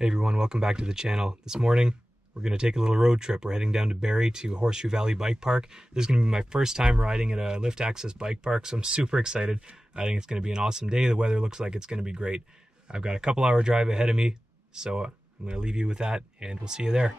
Hey everyone, welcome back to the channel. This morning, we're going to take a little road trip. We're heading down to Barrie to Horseshoe Valley Bike Park. This is going to be my first time riding at a lift access bike park, so I'm super excited. I think it's going to be an awesome day. The weather looks like it's going to be great. I've got a couple hour drive ahead of me, so I'm going to leave you with that, and we'll see you there.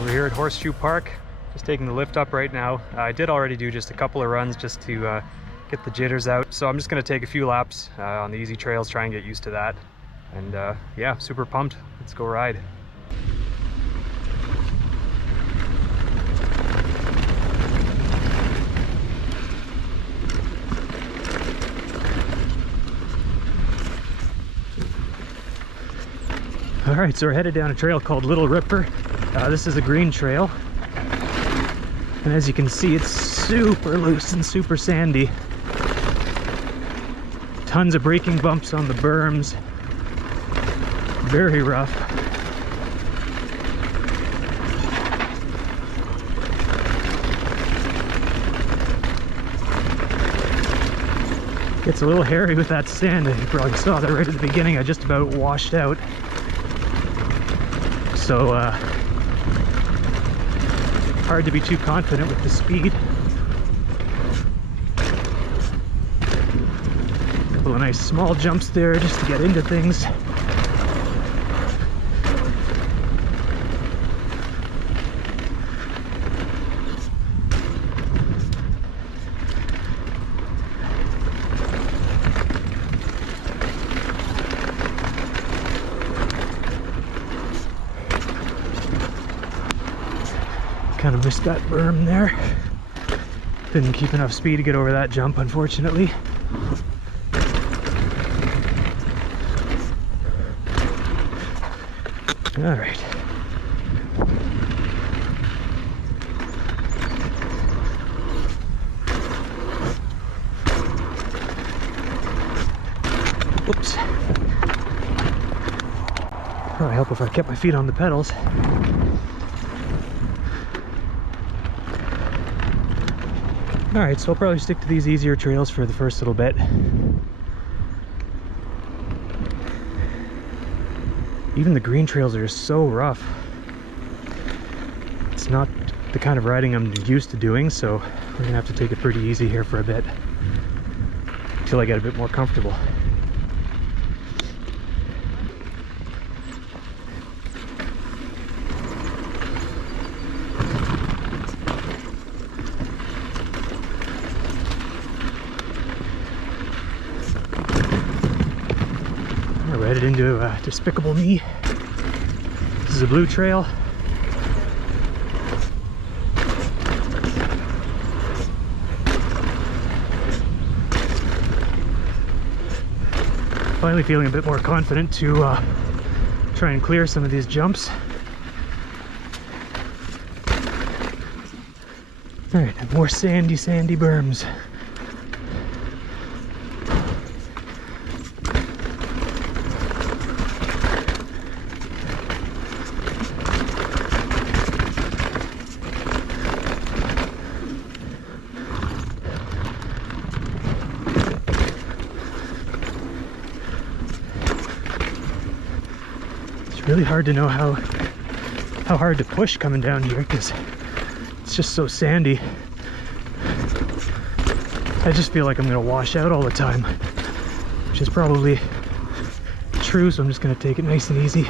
We're here at Horseshoe Park, just taking the lift up right now. I did already do just a couple of runs just to get the jitters out, so I'm just going to take a few laps on the easy trails, try and get used to that. And yeah, super pumped. Let's go ride. All right, so we're headed down a trail called Little Ripper. This is a green trail, and as you can see, it's super loose and super sandy. Tons of braking bumps on the berms. Very rough. Gets a little hairy with that sand. You probably saw that right at the beginning. I just about washed out. So hard to be too confident with the speed. A couple of nice small jumps there just to get into things. Kind of missed that berm there. Didn't keep enough speed to get over that jump, unfortunately. All right. Whoops. Probably help if I kept my feet on the pedals. Alright, so I'll probably stick to these easier trails for the first little bit. Even the green trails are just so rough. It's not the kind of riding I'm used to doing, so we're gonna have to take it pretty easy here for a bit until I get a bit more comfortable. Headed into Despicable Me. This is a blue trail. Finally feeling a bit more confident to try and clear some of these jumps. All right, more sandy berms. Really hard to know how hard to push coming down here because it's just so sandy. I just feel like I'm gonna wash out all the time, which is probably true, so I'm just gonna take it nice and easy.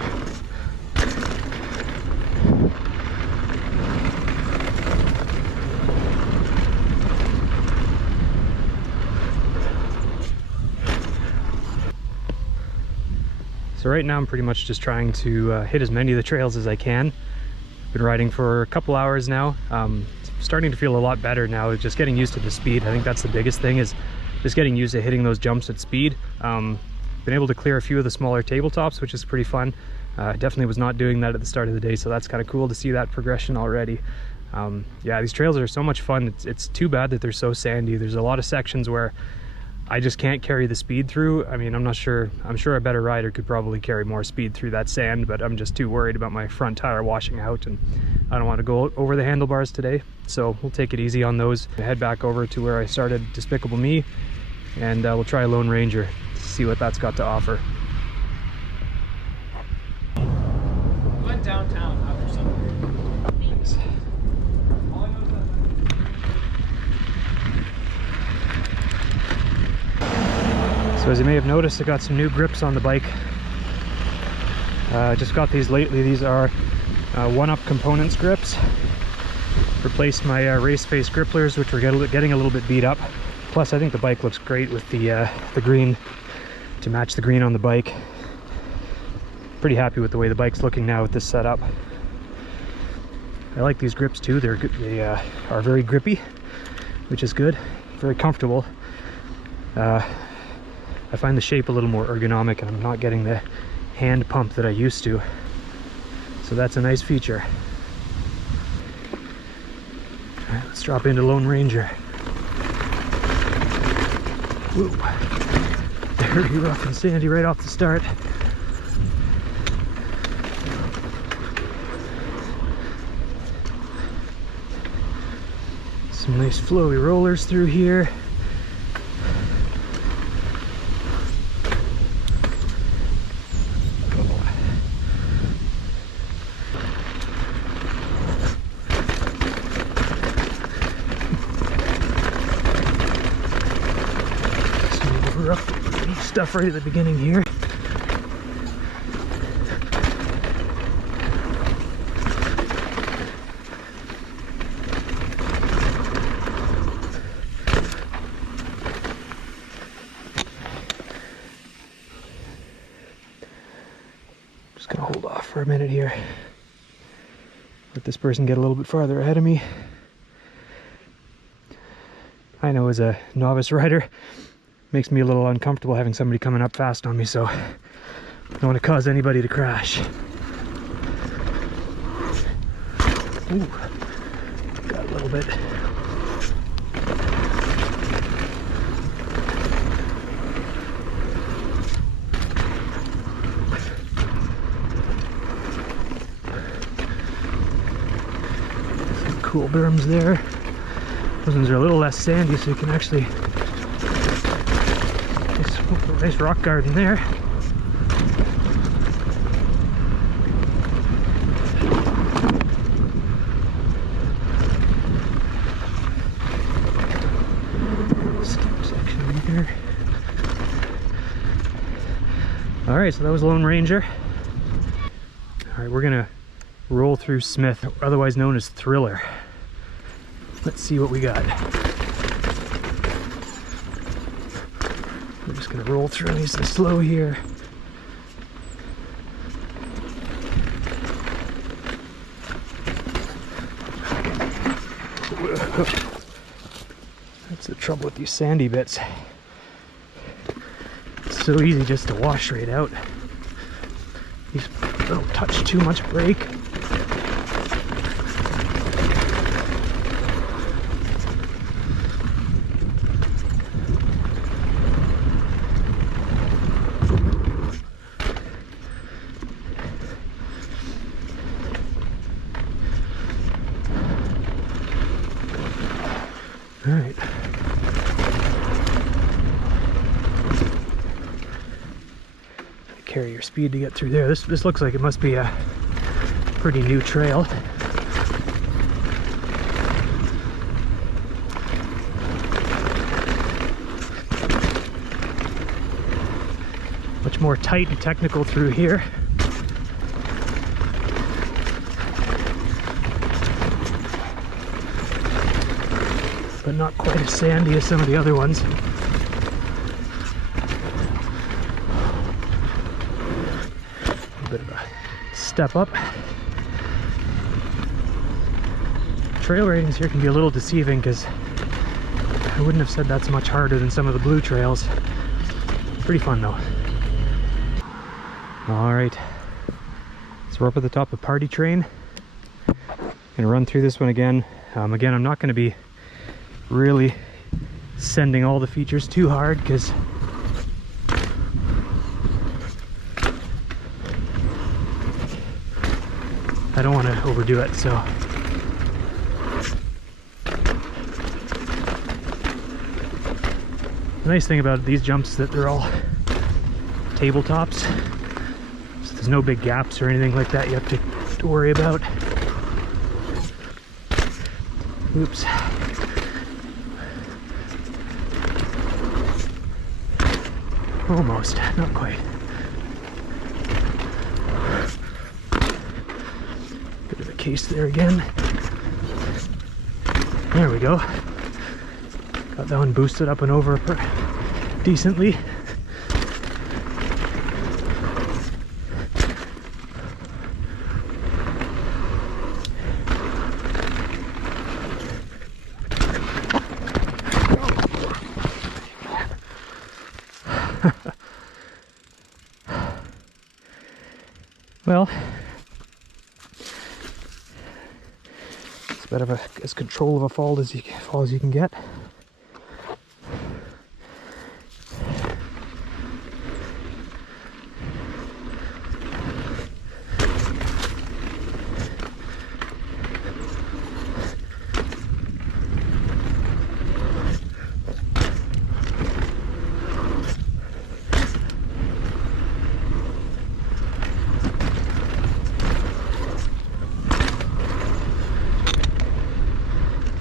So right now I'm pretty much just trying to hit as many of the trails as I can. Been riding for a couple hours now. Starting to feel a lot better now, just getting used to the speed. I think that's the biggest thing, is just getting used to hitting those jumps at speed. Been Been able to clear a few of the smaller tabletops, which is pretty fun. Definitely was not doing that at the start of the day, so that's kind of cool to see that progression already. Yeah, these trails are so much fun. It's too bad that they're so sandy. There's a lot of sections where I just can't carry the speed through. I mean, I'm sure a better rider could probably carry more speed through that sand, but I'm just too worried about my front tire washing out, and I don't want to go over the handlebars today. So we'll take it easy on those. Head back over to where I started Despicable Me, and we'll try Lone Ranger to see what that's got to offer. Went downtown after something. Thanks. So as you may have noticed, I got some new grips on the bike. Just got these lately. These are One-Up Components grips. Replaced my race face gripplers, which were getting a little bit beat up. Plus, I think the bike looks great with the green to match the green on the bike. Pretty happy with the way the bike's looking now with this setup. I like these grips too. They are very grippy, which is good. Very comfortable. I find the shape a little more ergonomic, and I'm not getting the hand pump that I used to. So that's a nice feature. All right, let's drop into Lone Ranger. Whoa. Very rough and sandy right off the start. Some nice flowy rollers through here. Rough stuff right at the beginning here. Just gonna hold off for a minute here. Let this person get a little bit farther ahead of me. I know as a novice rider, makes me a little uncomfortable having somebody coming up fast on me, so I don't want to cause anybody to crash. Ooh, got a little bit. Some cool berms there. Those ones are a little less sandy, so you can actually nice rock garden there. Steep section here. Alright, so that was Lone Ranger. Alright, we're gonna roll through Smith, otherwise known as Thriller. Let's see what we got. We're just gonna roll through nice and slow here. That's the trouble with these sandy bits. It's so easy just to wash right out. These don't touch too much brake. All right. Carry your speed to get through there. This looks like it must be a pretty new trail. Much more tight and technical through here. But not quite as sandy as some of the other ones. A bit of a step up. Trail ratings here can be a little deceiving because I wouldn't have said that's much harder than some of the blue trails. Pretty fun though. All right, so we're up at the top of Party Train. Gonna run through this one again. Again, I'm not gonna be really sending all the features too hard because I don't want to overdo it. So the nice thing about these jumps is that they're all tabletops, so there's no big gaps or anything like that you have to worry about. Oops. Almost, not quite. Bit of a case there again. There we go. Got that one boosted up and over decently. Well, it's a bit of as control of a fall as you can get.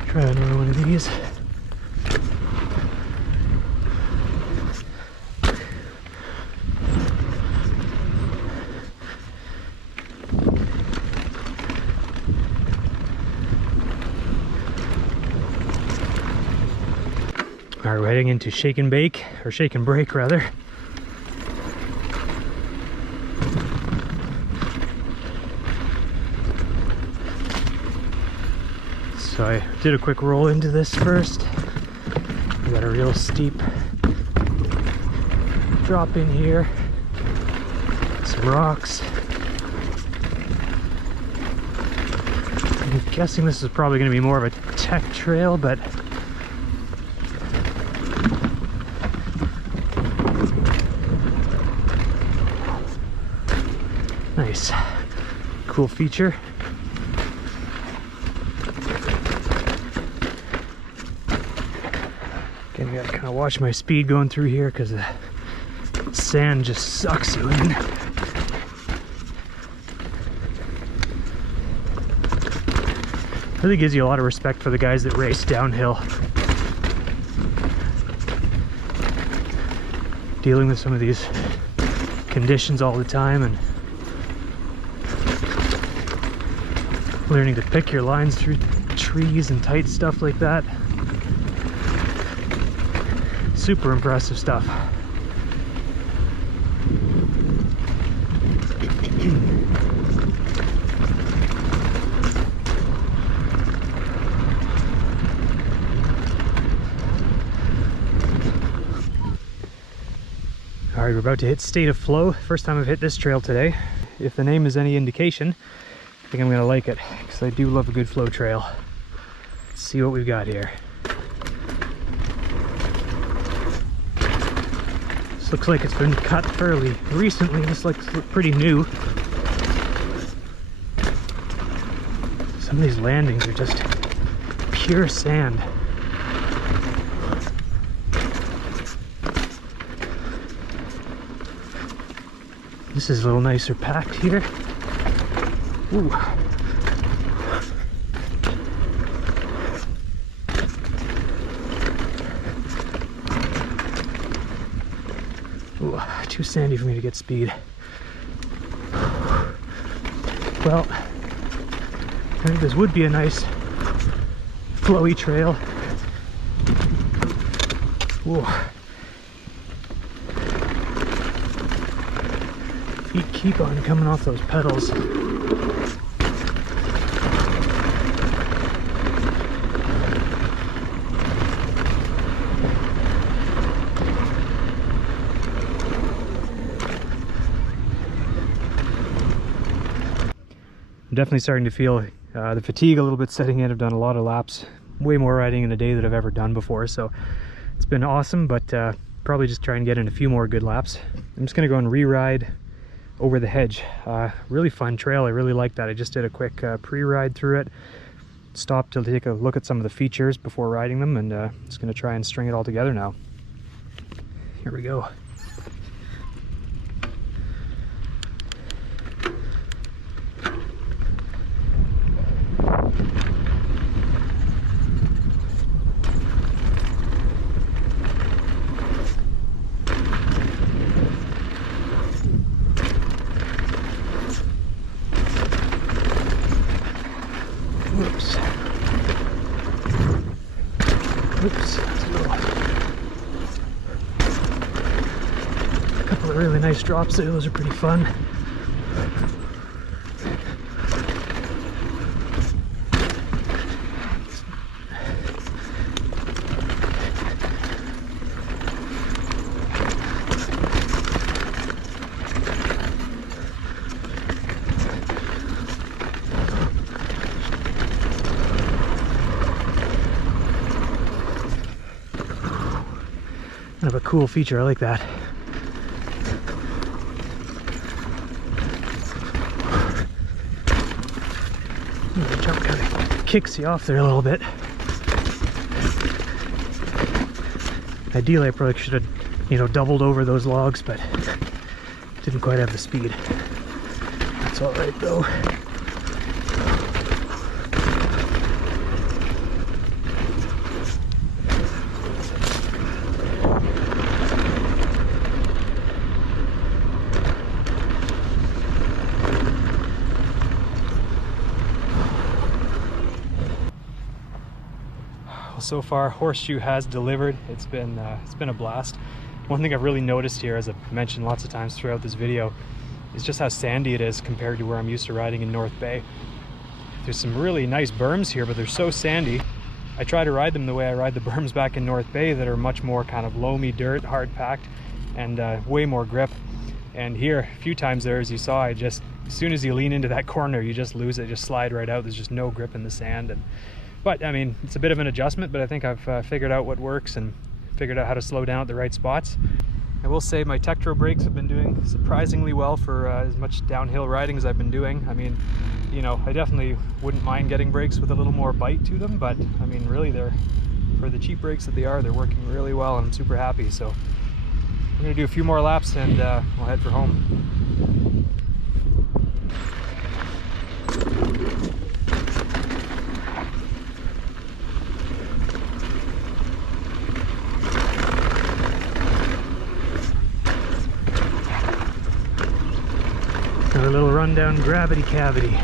Try another one of these. All right, we're heading into shake and bake, or shake and break rather. So I did a quick roll into this first. We got a real steep drop in here. Some rocks. I'm guessing this is probably going to be more of a tech trail, but nice. Cool feature. Again, I gotta kind of watch my speed going through here because the sand just sucks you in. Really gives you a lot of respect for the guys that race downhill. Dealing with some of these conditions all the time and learning to pick your lines through trees and tight stuff like that. Super impressive stuff. All right, we're about to hit State of Flow. First time I've hit this trail today. If the name is any indication, I think I'm gonna like it because I do love a good flow trail. Let's see what we've got here. This looks like it's been cut fairly recently. This looks pretty new. Some of these landings are just pure sand. This is a little nicer packed here. Ooh. Ooh, too sandy for me to get speed. Well, I think this would be a nice flowy trail. Ooh. Feet keep on coming off those pedals. definitely starting to feel the fatigue a little bit setting in. I've done a lot of laps, way more riding in a day than I've ever done before, so it's been awesome, but probably just try and get in a few more good laps. I'm just gonna go and re-ride over the hedge. Really fun trail, I really like that. I just did a quick pre-ride through it, stopped to take a look at some of the features before riding them, and just gonna try and string it all together now. Here we go. Oops. Oops. A couple of really nice drops there. Those are pretty fun. Kind of a cool feature, I like that. The jump kind of kicks you off there a little bit. Ideally I probably should have, doubled over those logs, but didn't quite have the speed. That's all right though. So far, Horseshoe has delivered. It's been a blast. One thing I've really noticed here, as I've mentioned lots of times throughout this video, is just how sandy it is compared to where I'm used to riding in North Bay. There's some really nice berms here, but they're so sandy. I try to ride them the way I ride the berms back in North Bay that are much more kind of loamy dirt, hard packed, and way more grip. And here, a few times there, as you saw, as soon as you lean into that corner, you just lose it, just slide right out. There's just no grip in the sand. But I mean, it's a bit of an adjustment, but I think I've figured out what works and figured out how to slow down at the right spots. I will say my Tektro brakes have been doing surprisingly well for as much downhill riding as I've been doing. I mean, I definitely wouldn't mind getting brakes with a little more bite to them, but I mean, really, for the cheap brakes that they're working really well, and I'm super happy. So I'm gonna do a few more laps and we'll head for home. A little run down Gravity Cavity.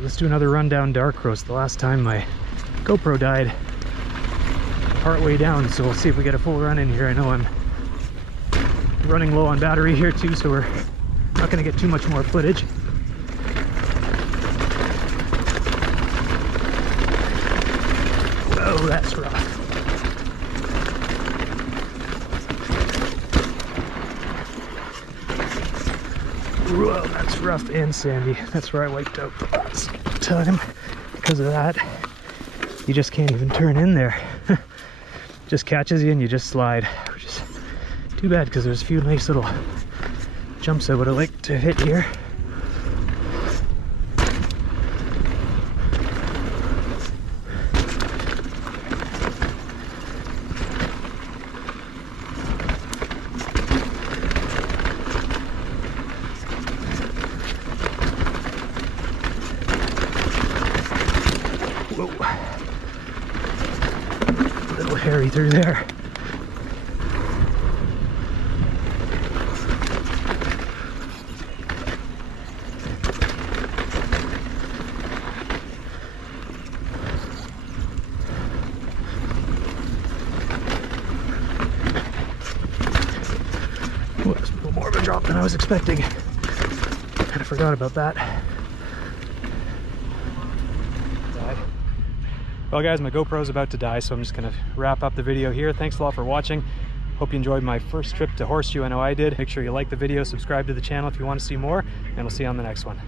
Let's do another run down Dark Roast. The last time my GoPro died partway down, so we'll see if we get a full run in here. I know I'm running low on battery here too, so we're not going to get too much more footage. Whoa, that's rough. Whoa, that's rough and sandy. That's where I wiped out the last time. Because of that, you just can't even turn in there. Just catches you and you just slide, which is too bad because there's a few nice little jumps I would have liked to hit here. Whoa. A little hairy through there. Well, that's a little more of a drop than I was expecting. Kind of forgot about that. Well guys, my GoPro's about to die, so I'm just gonna wrap up the video here. Thanks a lot for watching. Hope you enjoyed my first trip to Horseshoe. I know I did. Make sure you like the video, subscribe to the channel if you want to see more, and we'll see you on the next one.